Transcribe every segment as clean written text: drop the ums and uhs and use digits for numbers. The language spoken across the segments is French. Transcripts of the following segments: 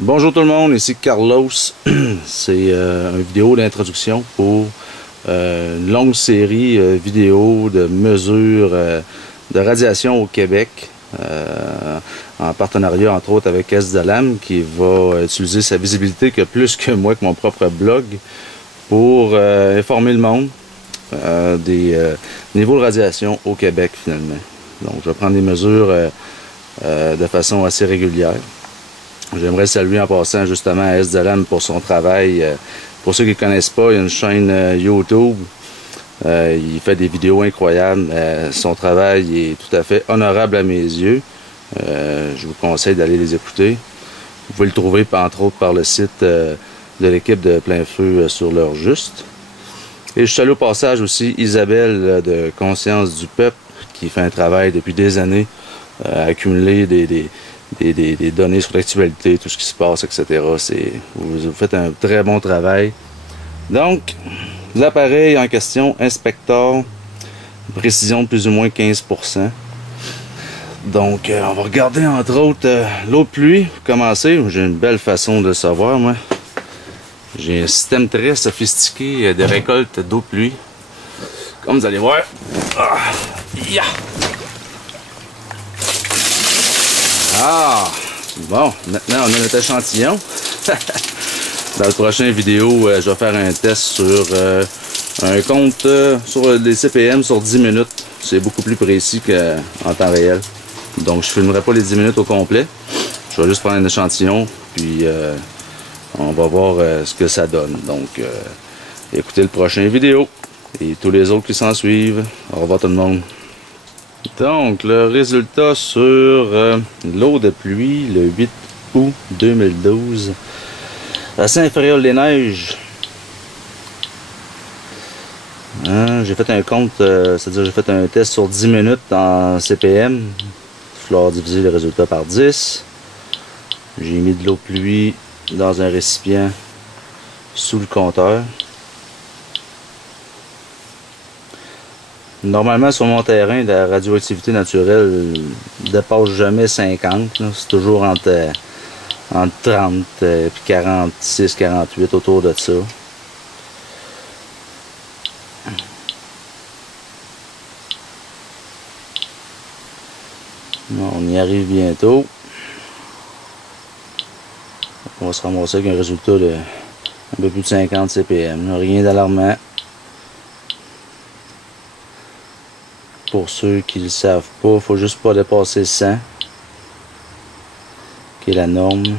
Bonjour tout le monde, ici Carlos. C'est une vidéo d'introduction pour une longue série vidéo de mesures de radiation au Québec, en partenariat entre autres avec SDLAM, qui va utiliser sa visibilité que plus que moi, que mon propre blog, pour informer le monde des niveaux de radiation au Québec finalement. Donc je vais prendre des mesures de façon assez régulière. J'aimerais saluer en passant justement à SDLAM pour son travail. Pour ceux qui ne connaissent pas, il y a une chaîne YouTube. Il fait des vidéos incroyables. Son travail est tout à fait honorable à mes yeux. Je vous conseille d'aller les écouter. Vous pouvez le trouver entre autres par le site de l'équipe de Plein Feu sur l'heure juste. Et je salue au passage aussi Isabelle de Conscience du Peuple qui fait un travail depuis des années à accumuler des données sur l'actualité, tout ce qui se passe, etc. Vous faites un très bon travail. Donc, l'appareil en question, Inspector, précision de plus ou moins 15%. Donc, on va regarder entre autres l'eau de pluie. Pour commencer, j'ai une belle façon de le savoir, moi. J'ai un système très sophistiqué de récolte d'eau de pluie. Comme vous allez voir. Bon, maintenant on a notre échantillon. Dans le prochain vidéo, je vais faire un test sur un compte sur les CPM sur 10 minutes. C'est beaucoup plus précis qu'en temps réel. Donc je ne filmerai pas les 10 minutes au complet. Je vais juste prendre un échantillon, puis on va voir ce que ça donne. Donc écoutez le prochain vidéo et tous les autres qui s'en suivent. Au revoir tout le monde. Donc, le résultat sur l'eau de pluie le 8 août 2012. Assez inférieur des neiges. J'ai fait un compte, c'est-à-dire j'ai fait un test sur 10 minutes en CPM. Il va falloir diviser le résultat par 10. J'ai mis de l'eau de pluie dans un récipient sous le compteur. Normalement, sur mon terrain, la radioactivité naturelle ne dépasse jamais 50. C'est toujours entre 30 et 46, 48, autour de ça. On y arrive bientôt. On va se ramasser avec un résultat de un peu plus de 50 CPM. Rien d'alarmant. Pour ceux qui ne le savent pas, il ne faut juste pas dépasser 100, qui est la norme.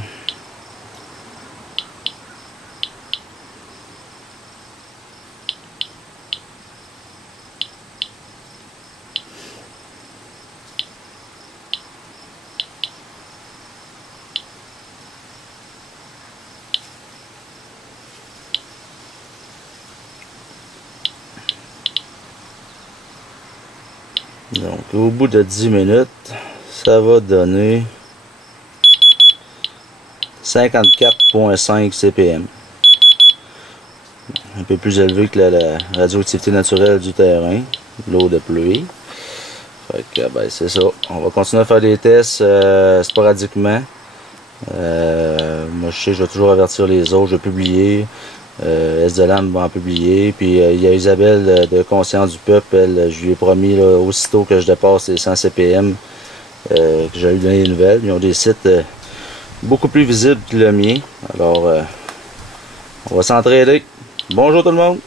Donc au bout de 10 minutes, ça va donner 54,5 CPM. Un peu plus élevé que la radioactivité naturelle du terrain, l'eau de pluie. Fait que ben, c'est ça. On va continuer à faire des tests sporadiquement. Moi je sais que je vais toujours avertir les autres, je vais publier. SDLAM va en publier, puis il y a Isabelle de Conscience du Peuple, elle, je lui ai promis là, aussitôt que je dépasse les 100 CPM que j'allais lui donner des nouvelles. Ils ont des sites beaucoup plus visibles que le mien, alors on va s'entraider. Bonjour tout le monde!